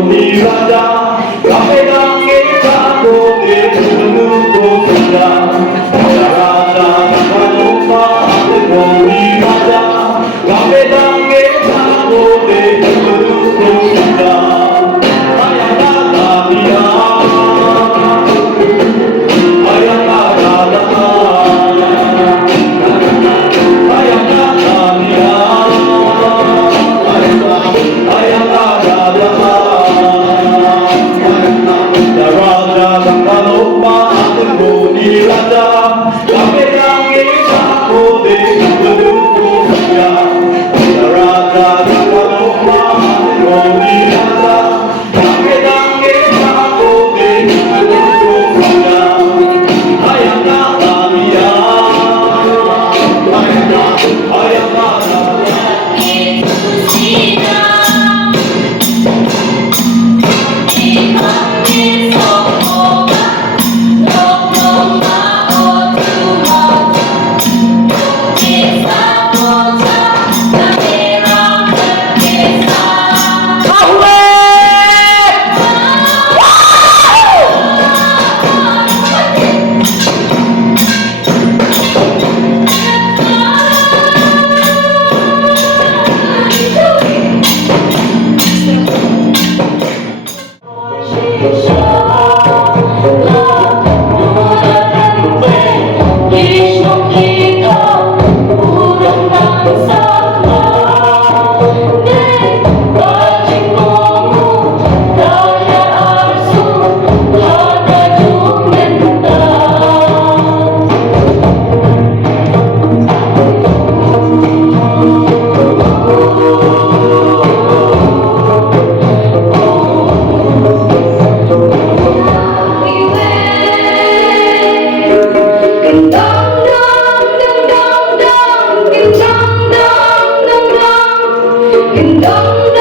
ni raja, kapena kita boleh menunggu saja. Raja takkan lupa ni raja, kapena kita boleh menunggu saja. Ayah kata dia, ayah kata dia, ayah kata dia, ayah kata dia. Raja takkan lupa ni raja, kapena kita boleh menunggu saja. Raja takkan lupa ni raja, kapena kita boleh menunggu saja. Ayah kata dia, ayah kata dia. Ding dong.